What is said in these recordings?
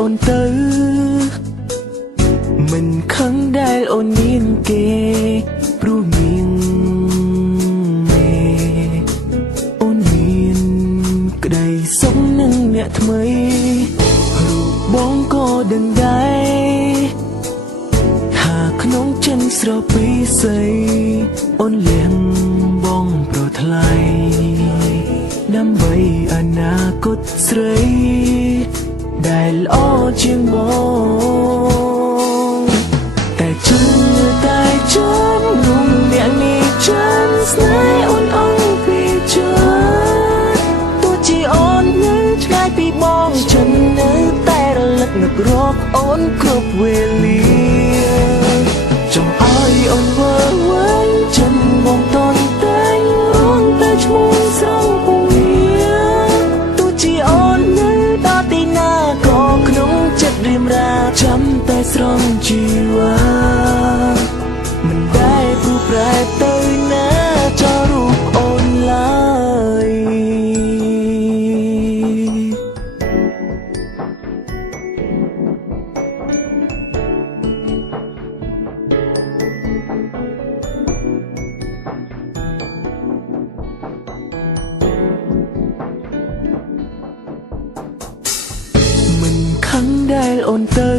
អូនទៅមិនខឹងដែលអូនមានគេព្រោះមានមេអូនមានក្តីសុខនឹងអ្នកថ្មីរូបបងក៏ដឹងដែរថាក្នុងចិនស្រពីស័យអូនលៀងបងប្រថ្លៃដើម្បីអនាគតស្រីដែលល្អជាងបងតែជឿតែចាំនោះអ្នកនេះចាំស្នេហ៍អូនអង្គពីចិត្តទោះជាអូននៅឆ្ងាយពីបងចិននៅតែរលឹកនឹករកអូនគ្រប់វេលាចង់ឲ្យអូនវើវិញចិនបងតន់តែងរងតែឈ្មោះស្រងពងវាទោះជាអូននៅដល់ទីណាក៏ក្នុងចិត្តរៀមរាចាំតែស្រងជីវ៉ាមិនដែលព្រោះប្រែទៅណាចោលរូបអូនឡើយមិនខឹងដែលអូនទៅ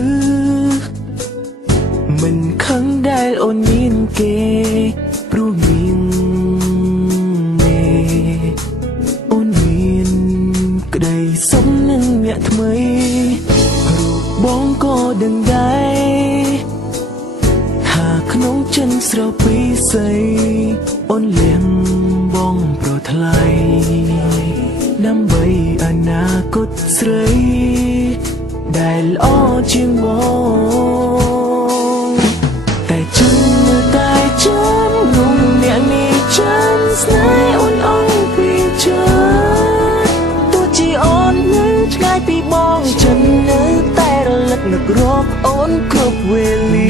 មិនខឹងដែលអូនមានគេព្រោះមានមេអូនមានក្តីសុខនឹងអ្នកថ្មីរូបបងក៏ដឹងដែរថាក្នុងចិនស្រពីស័យអូនលៀងបងប្រថ្លៃដើម្បីអនាគតស្រីដែលល្អជាងបងតែជឿតែចាំនោះអ្នកនេះចាំស្នេហ៍អូនអង្គពីចិត្តទោះជាអូននៅឆ្ងាយពីបងចិននៅតែរលឹកនឹករកអូនគ្រប់វេលា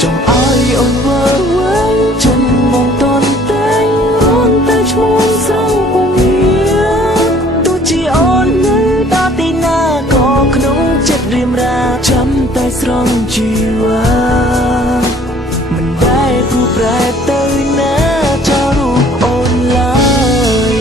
ចង់ឲ្យអូនវើវិញចិនបងតន់តែងរងតែឈ្មោះស្រងពងវាទោះជាអូននៅដល់ទីណាក៏ក្នុងចិត្តរៀមរាចាំតែស្រងជីវ៉ាមិនដែលព្រោះប្រែទៅណាចោលរូបអូនឡើយ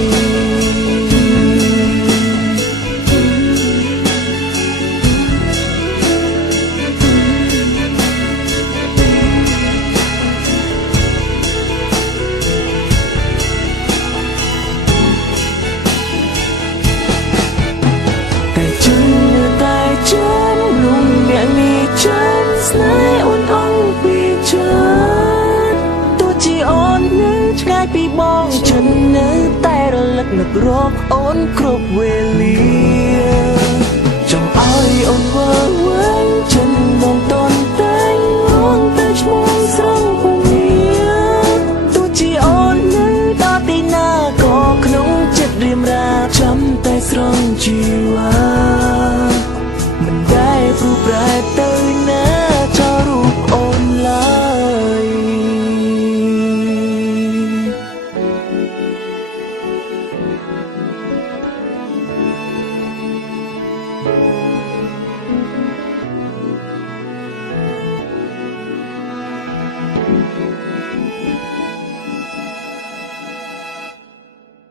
តែជឿតែចាំនោះអ្នកនេះចាំស្នេហ៍អូនអង្គពីចិត្តទោះជាអូននៅឆ្ងាយពីបងចិននៅតែរលឹកនឹករកអូនគ្រប់វេលា